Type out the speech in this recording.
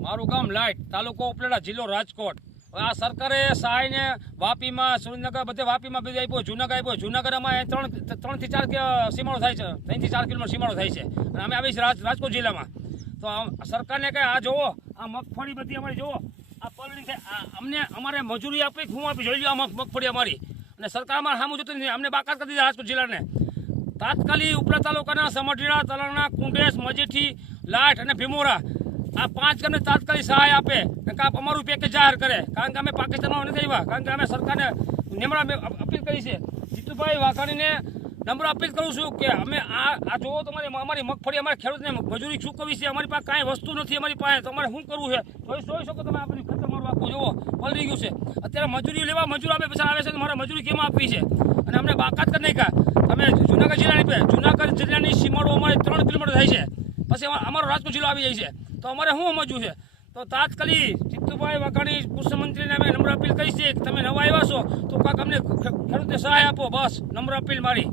મારું ગામ લાઈટ, તાલુકો ઉપલેટા, જિલ્લો રાજકોટ। આ સરકારે સહાયને વાપીમાં, સુરેન્દ્રનગર, બધે વાપીમાં બધે આપ્યો, જુનાગઢ આપ્યો। જુનાગઢમાં 3 થી 4 સીમાડો થાય છે, 3 થી 4 કિલોમીટર સીમાડો થાય છે, અને અમે આવીશું રાજકોટ જિલ્લામાં। તો સરકારને કહે આ જોવો, આ મગફળી બધી અમારી જોવો, આ પલળી થાય, અમને અમારે મજૂરી આપી, હું આપી, જોઈ લો આ મગફળી અમારી, અને સરકાર અમારે સામું જોતી નથી, અમને બાકાત કરી દીધા રાજકોટ જિલ્લાને। તાત્કાલિક ઉપલા તાલુકાના સમઢીડા, તલાણા, કુંડેશ, મજીઠી, લાઠ અને ભીમોરા આ 5 ગામને તાત્કાલિક સહાય આપે, કાપ અમારું પેકેજ જાહેર કરે, કારણ કે અમે પાકિસ્તાનમાં નથી આવ્યા, કારણ કે અમે સરકારને નમ્ર અપીલ કરી છે। જીતુભાઈ વાઘાણીને નમ્ર અપીલ કરું છું કે અમે આ જોવો તો અમારી મગફળી, અમારે ખેડૂતને મજૂરી ચૂકવવી છે, અમારી પાસે કાંઈ વસ્તુ નથી અમારી પાસે, તો અમારે શું કરવું છે? જોઈ શકો તમે, આ બધું ખતર મારું આખું જોવો પલળી ગયું છે। અત્યારે મજૂરી લેવા મજૂર આપે, પછી આવે છે, મારે મજૂરી કેમ આપવી છે? અને અમને બાકાત કરી નાખ્યા। તમે જુનાગઢ જિલ્લાની જુનાગઢ જિલ્લાની સીમાડો અમારે 3 કિલોમીટર થાય છે, પછી અમારો રાજકોટ જિલ્લો આવી જાય છે, તો અમારે શું સમજવું છે? તો તાત્કાલિક જીતુભાઈ વાઘાણી કૃષિમંત્રીને અમે નમ્ર અપીલ કરી છે કે તમે નવા આવ્યા છો તો કાંઈક અમને ખેડૂતને સહાય આપો, બસ નમ્ર અપીલ મારી।